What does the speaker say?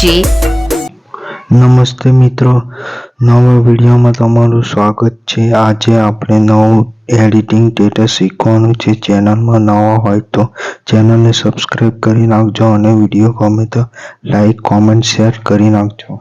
જે નમસ્તે મિત્રો, નવા વિડીયોમાં તમારું સ્વાગત છે। આજે આપણે નવું એડિટિંગ ડેટા શીખવાનું છે। ચેનલમાં નવા હોય તો ચેનલને સબસ્ક્રાઇબ કરી નાખજો અને વિડીયો ગમે તો લાઈક, કોમેન્ટ, શેર કરી નાખજો।